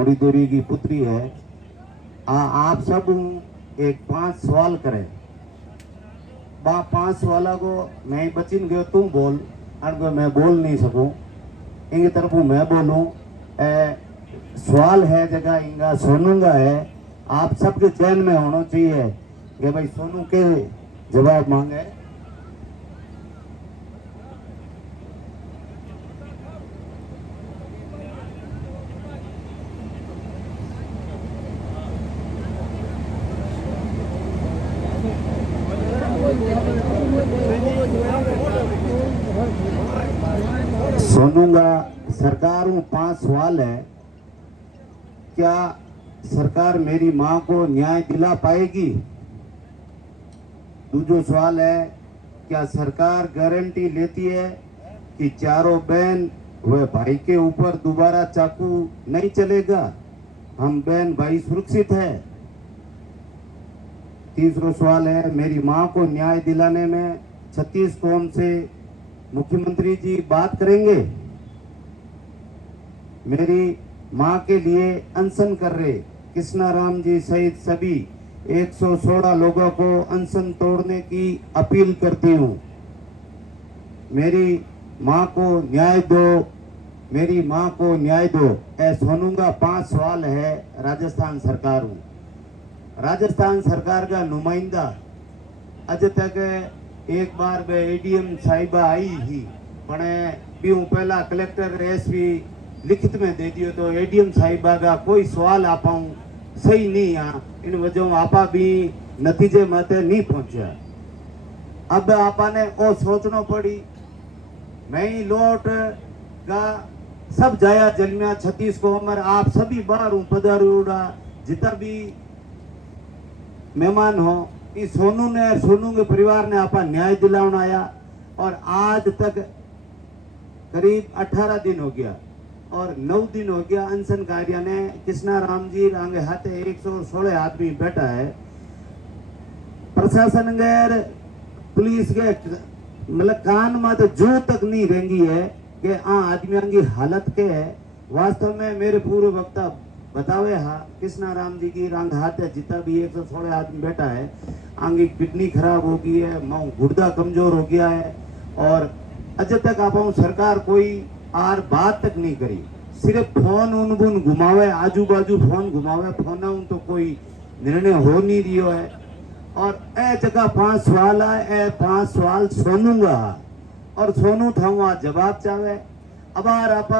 थोड़ी दूरी की पुत्री है। आप सब एक 5 सवाल करें। 5 सवालों को मैं बचिन गयो तुम बोल, और मैं बोल नहीं सकूं, इनकी तरफ मैं बोलूं। सवाल है जगह इनका सोनू का है, आप सबके चयन में होना चाहिए कि भाई सोनू के जवाब मांगे। सोनू का सरकार 5 सवाल है। क्या सरकार मेरी मां को न्याय दिला पाएगी? दूसरा सवाल है, क्या सरकार गारंटी लेती है कि चारों बहन व भाई के ऊपर दोबारा चाकू नहीं चलेगा, हम बहन भाई सुरक्षित है? तीसरा सवाल है, मेरी मां को न्याय दिलाने में 36 कौम से मुख्यमंत्री जी बात करेंगे? मेरी मां के लिए अनशन कर रहे कृष्णा राम जी सहित सभी 116 लोगों को अनशन तोड़ने की अपील करती हूं। मेरी मां को न्याय दो, मेरी मां को न्याय दो। सोनू का 5 सवाल है राजस्थान सरकार हूं। राजस्थान सरकार का नुमाइंदा अज तक एक बार वे एडीएम साहिबा आई ही, पण बीऊ पहला कलेक्टर एसपी लिखित में दे दियो तो एडीएम साहिबा का कोई सवाल आपाऊं सही नहीं आ, इन वजह आपा भी नतीजे मत नहीं पहुंचा। अब आपा ने ओ सोचना पड़ी, मैं ही लौट का सब जाया जलमिया 36 को उम्र आप सभी बाहर हूं पधारूड़ा, जितना भी मेहमान हो, इस सोनू ने सोनू के परिवार ने आपा न्याय दिलाना आया। और आज तक करीब 18 दिन हो गया और 9 दिन हो गया अनशन कार्य ने कृष्णा राम जी आगे हाथे 116 आदमी बैठा है। प्रशासन गैर पुलिस के मतलब कान में तो जो तक नहीं रहेंगी है कि आदमियों की हालत के है। वास्तव में मेरे पूर्व वक्ता बतावे हा कृष्णा राम जी की रंग हाथ है, जितना भी 116 आदमी बैठा है, आंगी किडनी खराब हो गई है, गुर्दा कमजोर हो गया है, और अजय तक आप सरकार कोई आर बात तक नहीं करी। सिर्फ फोन उन बुन घुमावे, आजू बाजू फोन घुमावे, फोन तो कोई निर्णय हो नहीं रियो है। और ए जगह 5 सवाल है, 5 सवाल सोनू का, और सोनू था जवाब चाहे। अब आप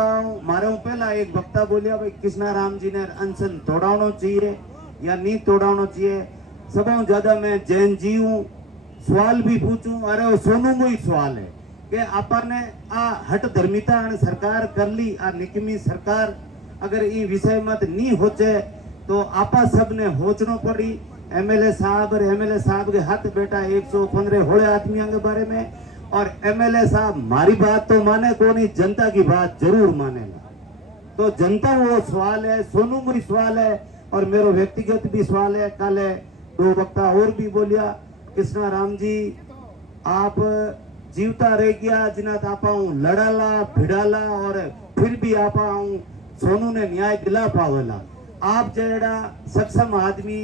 मारे पहला एक वक्ता बोलिया भाई कृष्णा राम जी ने अनशन तोड़ाना चाहिए या नहीं तोड़ाना चाहिए। सब ज्यादा मैं जैन जी हूँ, सवाल भी पूछूं, अरे सोनू को ही सवाल है कि आपा ने हट धर्मिता सरकार कर ली, निकमी सरकार अगर ये विषय मत नहीं होचे तो आपा सब ने होचनो पड़ी। एमएलए साहब और एमएलए साहब के हाथ बेटा 115 होड़े आदमियों के बारे में, और एमएलए साहब हमारी बात तो माने को नहीं, जनता की बात जरूर मानेगा। तो जनता वो सवाल है, सोनू को ही सवाल है, और मेरा व्यक्तिगत भी सवाल है। कल 2 वक्ता और भी बोलिया, कृष्णा राम जी आप जीवता रह गया जिना आप लड़ाला भिड़ाला और फिर भी आप सोनू ने न्याय दिला पावेला। आप जड़ा सक्षम आदमी,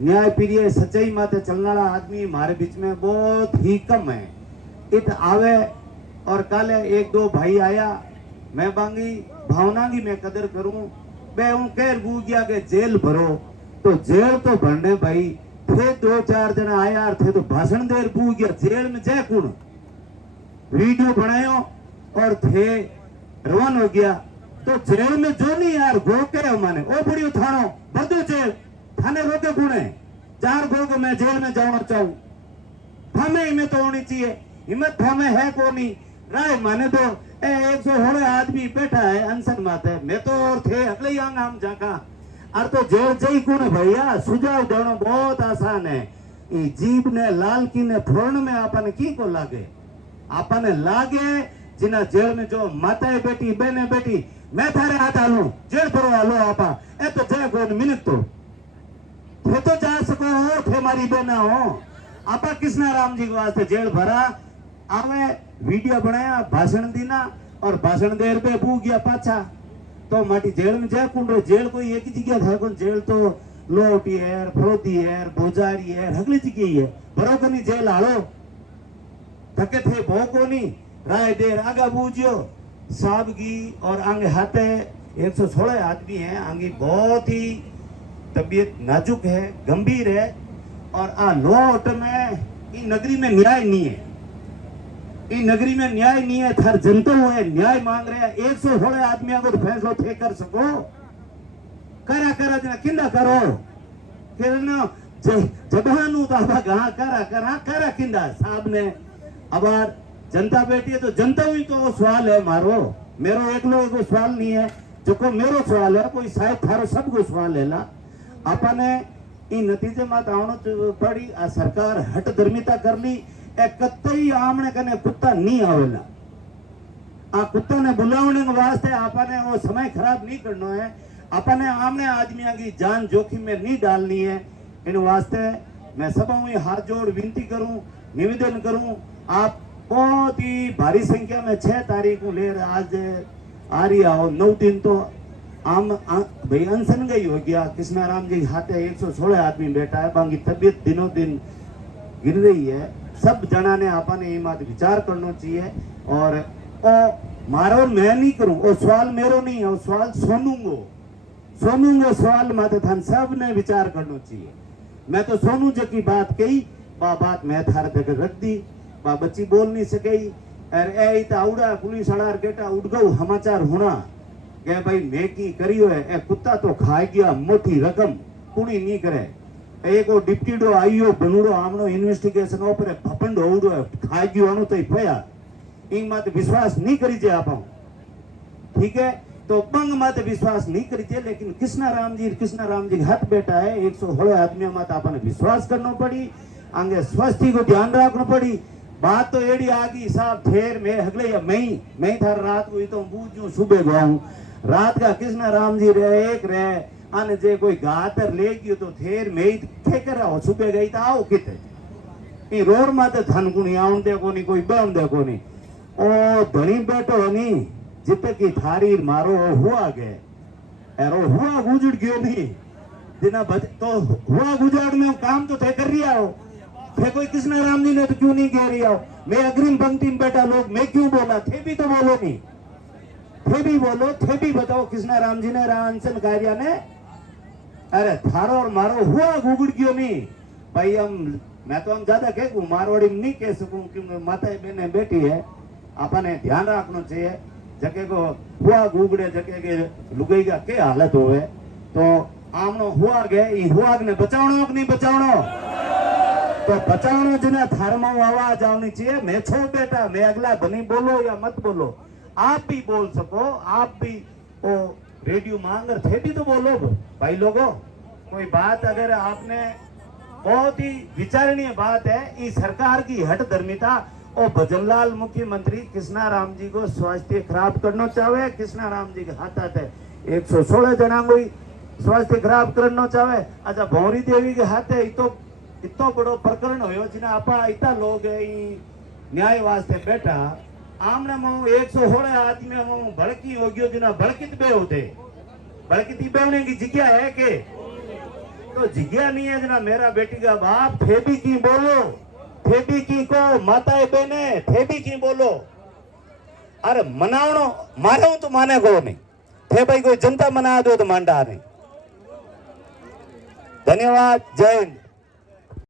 न्याय प्रिय सच्चाई माते चलने वाला आदमी हमारे बीच में बहुत ही कम है। इत आवे और कल 1-2 भाई आया, मैं बांगी भावना की मैं कदर करूं, मैं हूं कह बू गया के जेल भरो, तो जेल तो भरने भाई थे 2-4 जना आया थे तो भाषण देर बू गया, जेल में जय कुण वीडियो बनायो और थे रवान हो गया। तो जेल में जो नहीं यार गो के माने ओ बुढ़ी थानो बदो जेल थाने रोके गुणे 4 गो के मैं जेल में जाना चाहूं, थामे हिम्मत तो होनी चाहिए, हिम्मत थामे है को नहीं राय माने तो 116 आदमी बैठा है अनशन माते, मैं तो और थे अगले ही आम जाका और तो जेल जई कुण भैया सुझाव देना बहुत आसान है। जीभ ने लाल की ने फोड़न में आपने की को लागे, आपने लागे जिना जेल में जो माताएं बेटी बहने बेटी, मैं थारे हाथ आलू जेल भरो आलो आपा ए तो जय कौन मिनट तो जा सको हो थे मारी बहना हो। आपा कृष्णा राम जी के वास्ते जेल भरा आवे, वीडियो बनाया, भाषण दीना और भाषण देर पे बू गया पाछा। तो माटी जेल में जाए कुंडो जेल कोई एक ही जगह है कौन जेल तो लोटी है फरोदी है बोजारी है हगली जगह ही है बरोबर नहीं जेल आलो थके थे भो को नहीं राय देर आगा बूझियो साबगी और आगे हाथे 116 आदमी हैं आगे बहुत ही तबीयत नाजुक है गंभीर है और आ लोट में ई नगरी में न्याय नहीं है ई नगरी में न्याय नहीं है थर जनता हुए न्याय मांग रहे हैं 116 आदमियों को फैसलो थे कर सको करा करा जना किंदा करो किरनो जबहानु तो अब कहां करा करा करा किंदा साहब ने अब जनता बैठी है तो जनता हुई तो सवाल है मारो मेरो एकलो को सवाल नहीं है जो को मेरो सवाल है कोई शायद थारो सब को सवाल है ला अपने इन नतीजे मत आवनो पड़ी आ सरकार हट धर्मिता कर ली ए कतई आमने कने कुत्ता नहीं आवेला आ कुत्ता ने बुलावने के वास्ते आपने वो समय खराब नहीं करना है अपने आमने आदमियों की जान जोखिम में नहीं डालनी है इन वास्ते मैं सब हाथ जोड़ विनती करूं निवेदन करूं आप बहुत ही भारी संख्या में 6 तारीख को ले आज आ रही आओ 9 दिन तो आम भाई अनशन गई हो गया कृष्णाराम जी हाथे 116 आदमी बैठा है बाकी तबीयत दिनों दिन गिर रही है सब जना ने आपने ये बात विचार करना चाहिए और ओ मारो मैं नहीं करूं वो सवाल मेरो नहीं है वो सवाल सोनूंगो सवाल माते थान सब ने विचार करना चाहिए मैं तो सोनू जी की बात कही बात मैं थारे तक रख दी बच्ची बोल नहीं सके अरे ए आवड़ा पुलिस वाला गेटा उड़ गऊ समाचार होना के भाई मैं की करियो है ए कुत्ता तो खा गया मोटी रकम कुणी नहीं करे एक डिप्टीडो आईयो बनूड़ो आमनो इन्वेस्टिगेशन ओपरे भपंडो उड़ो खा गयो अनु तई पया इन माते विश्वास नहीं करी जे आप ठीक है तो बंग माते विश्वास नहीं करी जे लेकिन कृष्णाराम जी हाथ बैठा है 116 आदमियों माते आपने विश्वास करना पड़ी आगे स्वास्थ्य को ध्यान रखना पड़ी बात तो एड़ी आगी साहब ठेर में हगले या मैं था रात को तो बूझू सुबह गवाऊं रात का कृष्णाराम जी रहे एक रहे आने जे कोई गातर ले गयो तो ठेर में थे कर रहा सुबह गई तो आओ किते रोड माते धन गुणी आउन दे कोनी कोई बम दे कोनी ओ धनी बैठो नी जिते की थारी मारो हुआ गए एरो हुआ गुजर गयो नहीं दिना तो हुआ गुजर में काम तो थे कर रिया हो थे कोई कृष्णाराम जी ने तो क्यों नहीं कह रिया हो मैं अग्रिम पंक्ति में बैठा लोग मैं क्यों बोला थे भी तो बोलो नहीं थे भी बोलो थे भी बताओ कृष्णाराम जी ने रांसन कार्य ने अरे थारो और मारो हुआ गुगड़ क्यों नहीं भाई मैं तो हम ज्यादा कह मारवाड़ी में नहीं कह सकूं क्योंकि माता बहने बेटी है अपने ध्यान रखना चाहिए जगह को हुआ गुगड़े जगह के लुगाई का क्या हालत होवे तो आमनो हुआ गए हुआ ने बचावनो कि नहीं बचावनो तो बचावनो जना थारमा आवाज आवनी चाहिए मैं छो बेटा मैं अगला बनी बोलो या मत बोलो आप भी बोल सको आप भी ओ रेडियो मांगर थे भी तो बोलो भाई लोगों कोई बात अगर आपने बहुत ही विचारणीय बात है इस सरकार की हट धर्मिता और भजनलाल मुख्यमंत्री कृष्णाराम जी को स्वास्थ्य खराब करना चाहे कृष्णाराम जी के हाथ आते 116 जना को स्वास्थ्य खराब करना चाहे अच्छा भौरी देवी के हाथ है इतो बड़ो प्रकरण हो जिना आपा इतना लोग न्याय वास्ते बैठा आमने मो 116 आदमी मो भड़की हो गयो जिना भड़कित बे होते भड़कित बेवने की जगह है के तो जगह नहीं है जना मेरा बेटी का बाप थे भी की बोलो थे भी की को माताए बहने थे भी की बोलो अरे मनावनो मारे तो माने को नहीं थे भाई कोई जनता मना दो तो मांडा नहीं धन्यवाद जय हिंद।